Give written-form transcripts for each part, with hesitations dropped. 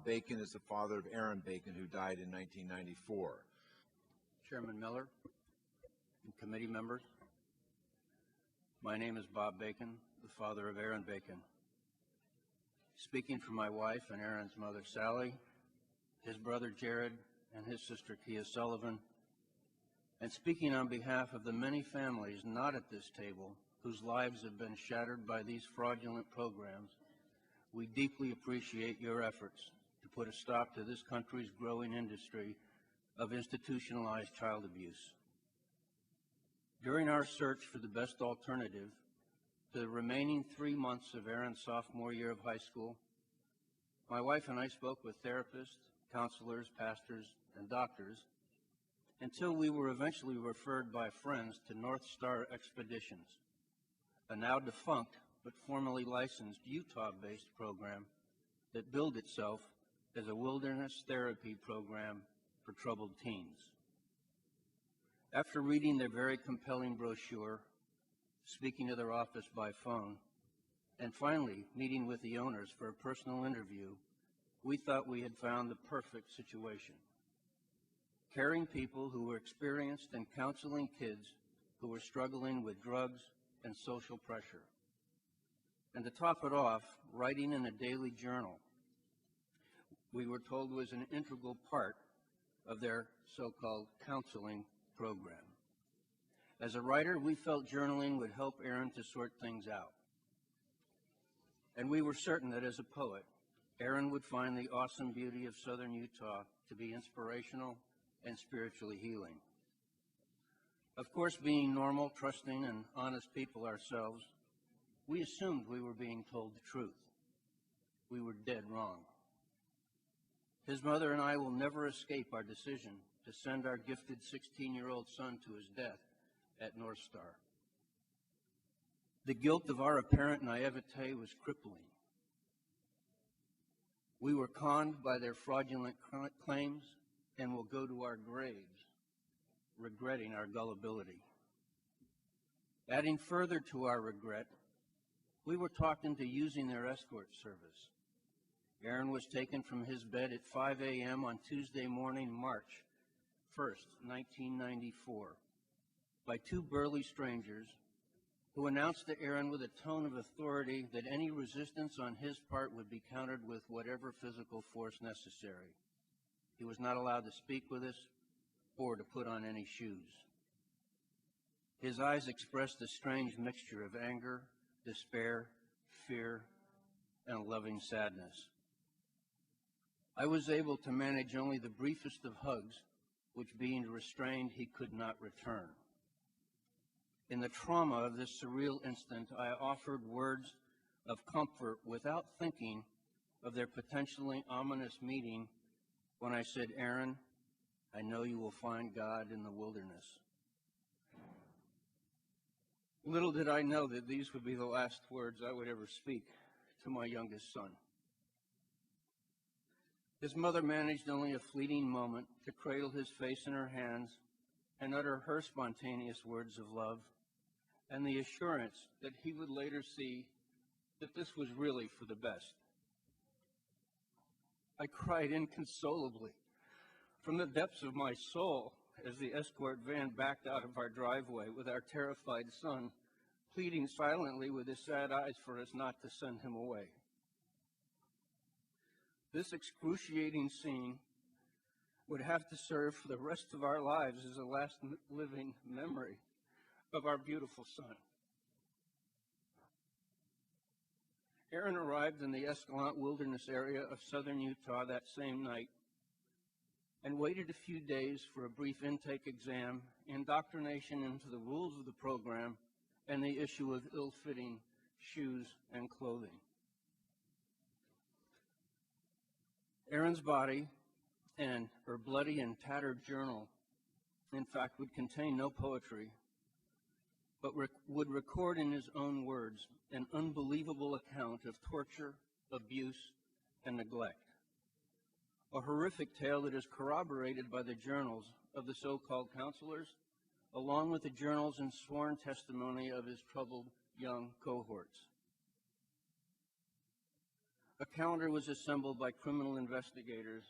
Bob Bacon is the father of Aaron Bacon, who died in 1994. Chairman Miller and committee members, my name is Bob Bacon, the father of Aaron Bacon. Speaking for my wife and Aaron's mother, Sally, his brother, Jared, and his sister, Kia Sullivan, and speaking on behalf of the many families not at this table whose lives have been shattered by these fraudulent programs, we deeply appreciate your efforts to put a stop to this country's growing industry of institutionalized child abuse. During our search for the best alternative to the remaining 3 months of Aaron's sophomore year of high school, my wife and I spoke with therapists, counselors, pastors, and doctors until we were eventually referred by friends to North Star Expeditions, a now defunct but formerly licensed Utah-based program that billed itself as a wilderness therapy program for troubled teens. After reading their very compelling brochure, speaking to their office by phone, and finally meeting with the owners for a personal interview, we thought we had found the perfect situation. Caring people who were experienced in counseling kids who were struggling with drugs and social pressure. And to top it off, writing in a daily journal, we were told was an integral part of their so-called counseling program. As a writer, we felt journaling would help Aaron to sort things out. And we were certain that as a poet, Aaron would find the awesome beauty of southern Utah to be inspirational and spiritually healing. Of course, being normal, trusting, and honest people ourselves, we assumed we were being told the truth. We were dead wrong. His mother and I will never escape our decision to send our gifted 16-year-old son to his death at North Star. The guilt of our apparent naivete was crippling. We were conned by their fraudulent claims and will go to our graves regretting our gullibility. Adding further to our regret, we were talked into using their escort service. Aaron was taken from his bed at 5 a.m. on Tuesday morning, March 1st, 1994, by two burly strangers who announced to Aaron with a tone of authority that any resistance on his part would be countered with whatever physical force necessary. He was not allowed to speak with us or to put on any shoes. His eyes expressed a strange mixture of anger, despair, fear, and loving sadness. I was able to manage only the briefest of hugs, which being restrained, he could not return. In the trauma of this surreal instant, I offered words of comfort without thinking of their potentially ominous meeting when I said, "Aaron, I know you will find God in the wilderness." Little did I know that these would be the last words I would ever speak to my youngest son. His mother managed only a fleeting moment to cradle his face in her hands and utter her spontaneous words of love and the assurance that he would later see that this was really for the best. I cried inconsolably from the depths of my soul as the escort van backed out of our driveway with our terrified son pleading silently with his sad eyes for us not to send him away. This excruciating scene would have to serve for the rest of our lives as a last living memory of our beautiful son. Aaron arrived in the Escalante Wilderness area of southern Utah that same night and waited a few days for a brief intake exam, indoctrination into the rules of the program, and the issue of ill-fitting shoes and clothing. Aaron's body and her bloody and tattered journal, in fact, would contain no poetry, but would record in his own words an unbelievable account of torture, abuse, and neglect. A horrific tale that is corroborated by the journals of the so-called counselors, along with the journals and sworn testimony of his troubled young cohorts. A calendar was assembled by criminal investigators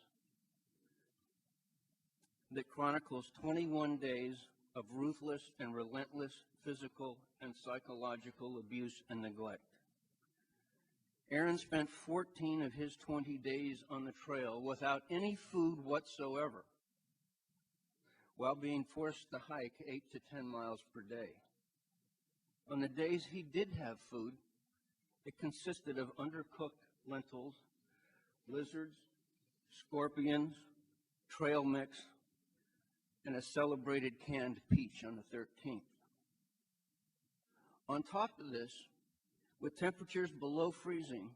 that chronicles 21 days of ruthless and relentless physical and psychological abuse and neglect. Aaron spent 14 of his 20 days on the trail without any food whatsoever, while being forced to hike 8 to 10 miles per day. On the days he did have food, it consisted of undercooked lentils, lizards, scorpions, trail mix, and a celebrated canned peach on the 13th. On top of this, with temperatures below freezing,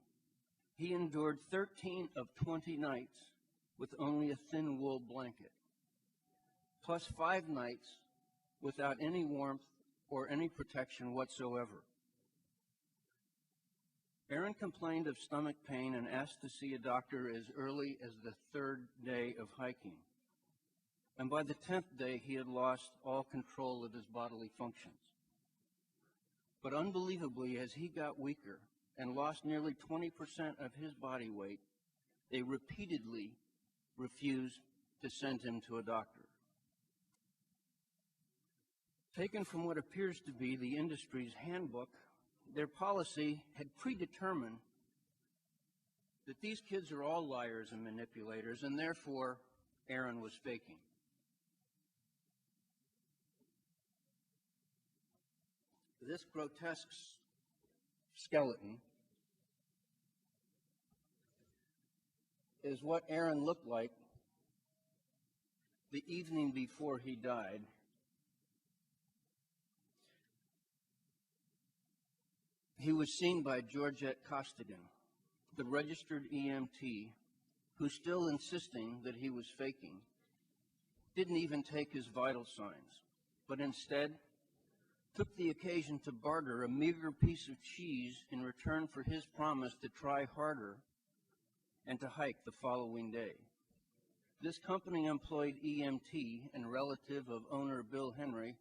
he endured 13 of 20 nights with only a thin wool blanket, plus 5 nights without any warmth or any protection whatsoever. Aaron complained of stomach pain and asked to see a doctor as early as the 3rd day of hiking. And by the 10th day, he had lost all control of his bodily functions. But unbelievably, as he got weaker and lost nearly 20% of his body weight, they repeatedly refused to send him to a doctor. Taken from what appears to be the industry's handbook, their policy had predetermined that these kids are all liars and manipulators, and therefore Aaron was faking. This grotesque skeleton is what Aaron looked like the evening before he died. He was seen by Georgette Costigan, the registered EMT, who, still insisting that he was faking, didn't even take his vital signs, but instead took the occasion to barter a meager piece of cheese in return for his promise to try harder and to hike the following day. This company-employed EMT and relative of owner Bill Henry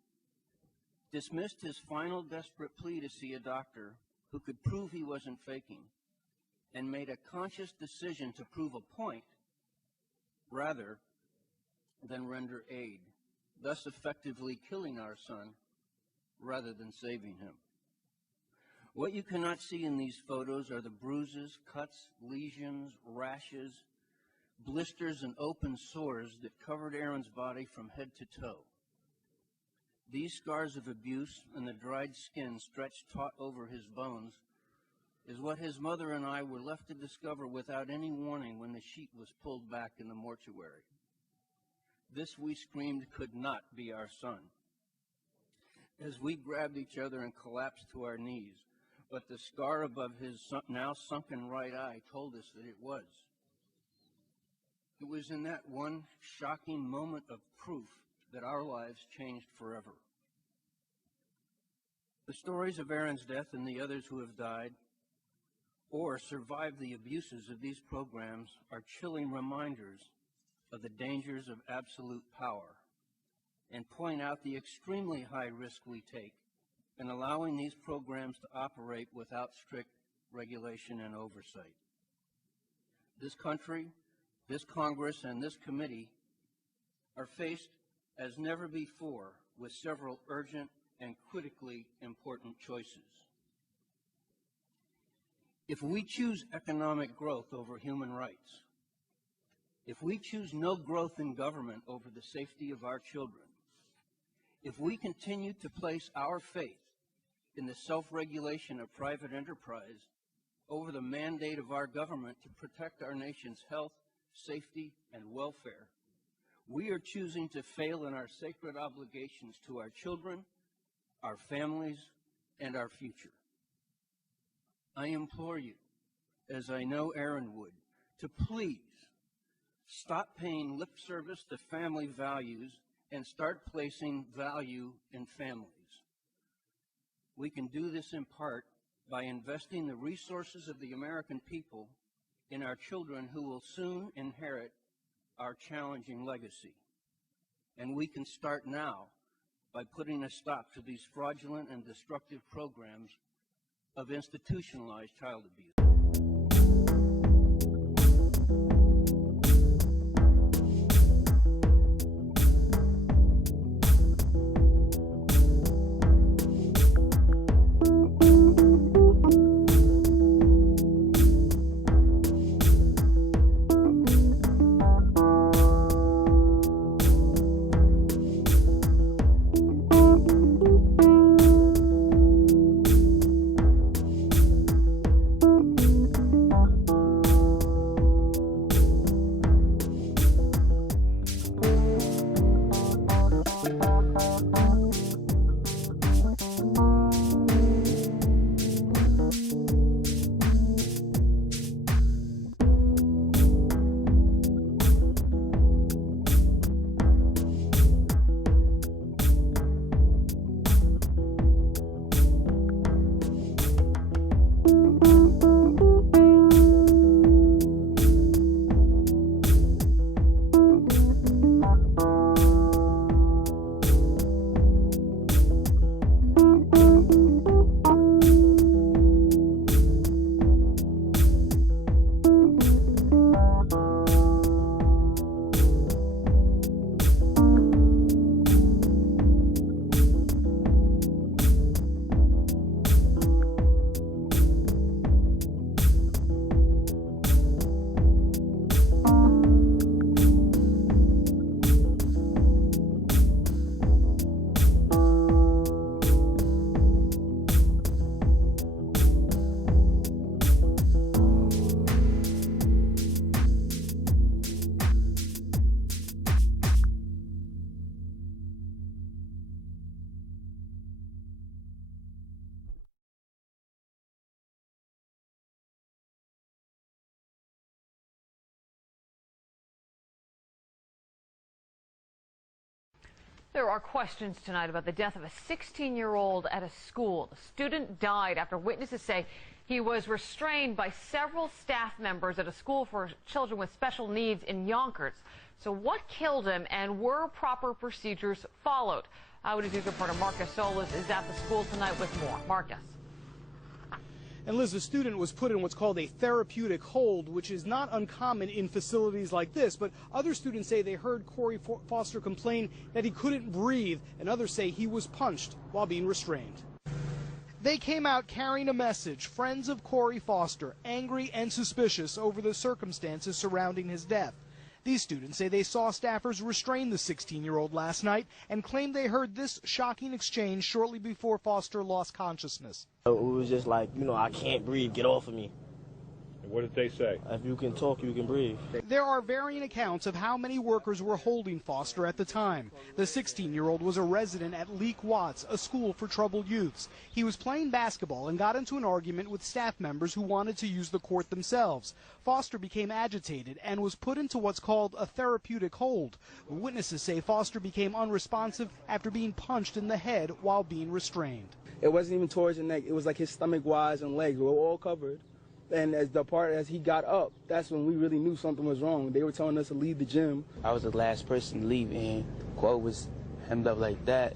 dismissed his final desperate plea to see a doctor who could prove he wasn't faking, and made a conscious decision to prove a point rather than render aid, thus effectively killing our son rather than saving him. What you cannot see in these photos are the bruises, cuts, lesions, rashes, blisters, and open sores that covered Aaron's body from head to toe. These scars of abuse and the dried skin stretched taut over his bones is what his mother and I were left to discover without any warning when the sheet was pulled back in the mortuary. This, we screamed, could not be our son. As we grabbed each other and collapsed to our knees, but the scar above his now sunken right eye told us that it was. It was in that one shocking moment of proof that our lives changed forever. The stories of Aaron's death and the others who have died or survived the abuses of these programs are chilling reminders of the dangers of absolute power and point out the extremely high risk we take in allowing these programs to operate without strict regulation and oversight. This country, this Congress, and this committee are faced as never before with several urgent and critically important choices. If we choose economic growth over human rights, if we choose no growth in government over the safety of our children, if we continue to place our faith in the self-regulation of private enterprise over the mandate of our government to protect our nation's health, safety, and welfare, we are choosing to fail in our sacred obligations to our children, our families, and our future. I implore you, as I know Aaron would, to please stop paying lip service to family values and start placing value in families. We can do this in part by investing the resources of the American people in our children who will soon inherit our challenging legacy. And we can start now by putting a stop to these fraudulent and destructive programs of institutionalized child abuse. There are questions tonight about the death of a 16-year-old at a school. The student died after witnesses say he was restrained by several staff members at a school for children with special needs in Yonkers. So what killed him, and were proper procedures followed? Eyewitness News reporter Marcus Solis is at the school tonight with more. Marcus. And Liz, the student was put in what's called a therapeutic hold, which is not uncommon in facilities like this. But other students say they heard Corey Foster complain that he couldn't breathe, and others say he was punched while being restrained. They came out carrying a message. Friends of Corey Foster, angry and suspicious over the circumstances surrounding his death. These students say they saw staffers restrain the 16-year-old last night and claim they heard this shocking exchange shortly before Foster lost consciousness. It was just like, I can't breathe, get off of me. And what did they say? If you can talk, you can breathe. There are varying accounts of how many workers were holding Foster at the time. The 16-year-old was a resident at Leek Watts, a school for troubled youths. He was playing basketball and got into an argument with staff members who wanted to use the court themselves. Foster became agitated and was put into what's called a therapeutic hold. Witnesses say Foster became unresponsive after being punched in the head while being restrained. It wasn't even towards the neck. It was like his stomach wise and legs were all covered. And as he got up, that's when we really knew something was wrong. They were telling us to leave the gym. I was the last person to leave, and Corey was hemmed up like that.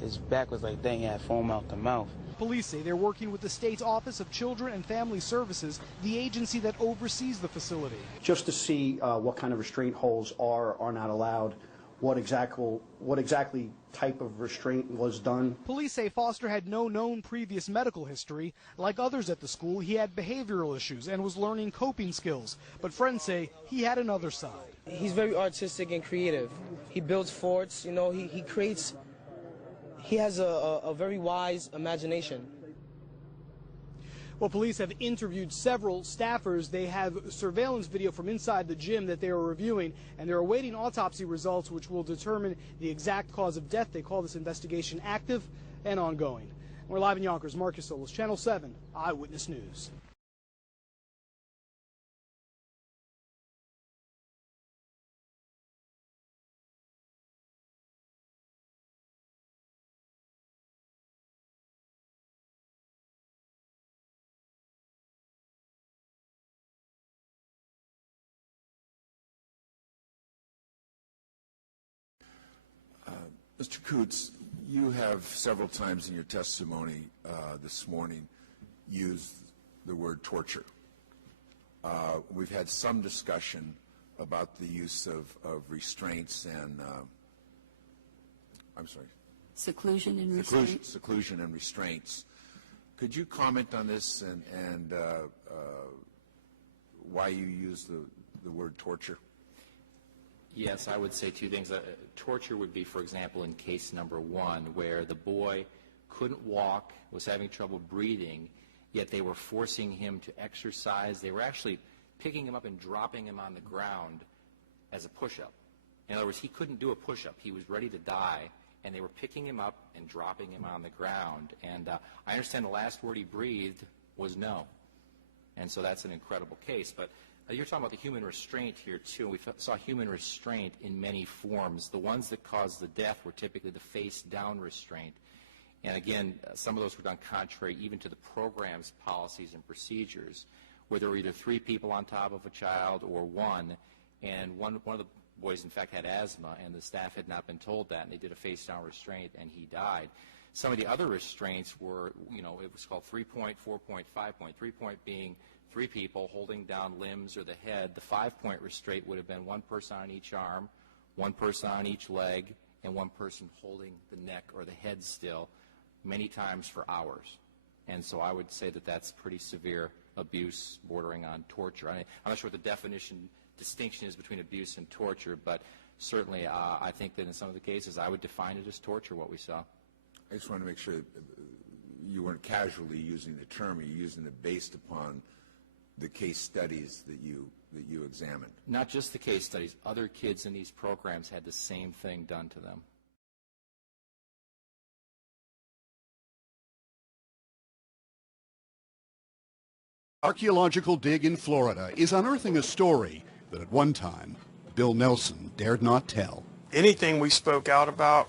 His back was like that, he had foam out the mouth. Police say they're working with the state's Office of Children and Family Services, the agency that oversees the facility. Just to see what kind of restraint holds are not allowed, what exactly type of restraint was done. Police say Foster had no known previous medical history. Like others at the school, he had behavioral issues and was learning coping skills. But friends say he had another side. He's very artistic and creative. He builds forts, he creates, he has a very wise imagination. Well, police have interviewed several staffers. They have surveillance video from inside the gym that they are reviewing, and they're awaiting autopsy results which will determine the exact cause of death. They call this investigation active and ongoing. We're live in Yonkers. Marcus Solis, Channel 7, Eyewitness News. Mr. Coots, you have several times in your testimony this morning used the word torture. We've had some discussion about the use of restraints and, seclusion and restraint. Seclusion and restraints. Could you comment on this and why you use the word torture? Yes, I would say two things. Torture would be, for example, in case number 1, where the boy couldn't walk, was having trouble breathing, yet they were forcing him to exercise. They were actually picking him up and dropping him on the ground as a push-up. In other words, he couldn't do a push-up. He was ready to die, and they were picking him up and dropping him on the ground. And I understand the last word he breathed was no. And so that's an incredible case. But you're talking about the human restraint here, too. We saw human restraint in many forms. The ones that caused the death were typically the face-down restraint. And again, some of those were done contrary even to the program's policies and procedures, where there were either 3 people on top of a child or 1, and one of the boys, in fact, had asthma, and the staff had not been told that, and they did a face-down restraint, and he died. Some of the other restraints were, it was called 3-point, 4-point, 5-point. 3-point being 3 people holding down limbs or the head. The 5-point restraint would have been 1 person on each arm, 1 person on each leg, and 1 person holding the neck or the head still, many times for hours. And so I would say that that's pretty severe abuse bordering on torture. I'm not sure what the distinction is between abuse and torture, but certainly I think that in some of the cases I would define it as torture, what we saw. I just want to make sure you weren't casually using the term. You're using it based upon the case studies that you examined. Not just the case studies. Other kids in these programs had the same thing done to them. Archaeological dig in Florida is unearthing a story that at one time Bill Nelson dared not tell. anything we spoke out about,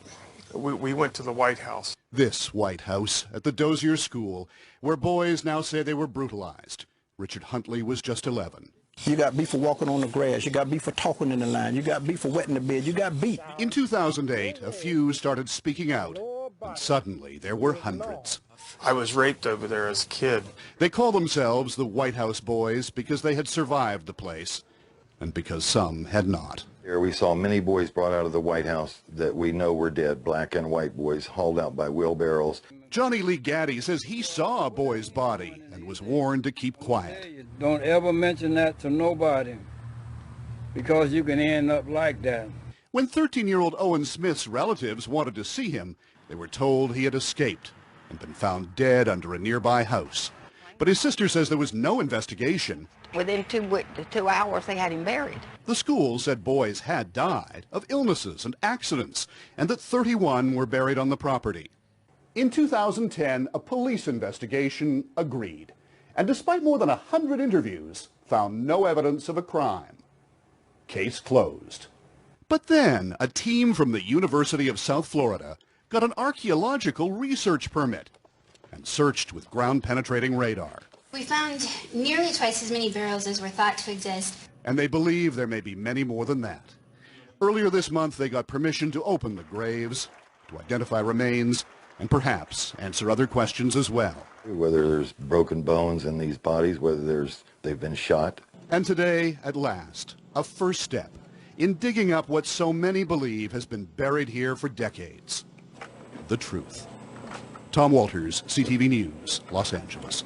we went to the White House. This White House at the Dozier School, where boys now say they were brutalized. Richard Huntley was just 11. You got beef for walking on the grass. You got beef for talking in the line. You got beef for wetting the bed. You got beef. In 2008, a few started speaking out, and suddenly there were hundreds. I was raped over there as a kid. They call themselves the White House Boys because they had survived the place, and because some had not. Here we saw many boys brought out of the White House that we know were dead, black and white boys, hauled out by wheelbarrows. Johnny Lee Gaddy says he saw a boy's body and was warned to keep quiet. Don't ever mention that to nobody, because you can end up like that. When 13-year-old Owen Smith's relatives wanted to see him, they were told he had escaped and been found dead under a nearby house. But his sister says there was no investigation. Within 2 hours, they had him buried. The school said boys had died of illnesses and accidents, and that 31 were buried on the property. In 2010, a police investigation agreed, and despite more than 100 interviews, found no evidence of a crime. Case closed. But then, a team from the University of South Florida got an archaeological research permit and searched with ground-penetrating radar. We found nearly twice as many burials as were thought to exist. And they believe there may be many more than that. Earlier this month, they got permission to open the graves, to identify remains, and perhaps answer other questions as well. Whether there's broken bones in these bodies, whether they've been shot. And today, at last, a first step in digging up what so many believe has been buried here for decades. The truth. Tom Walters, CTV News, Los Angeles.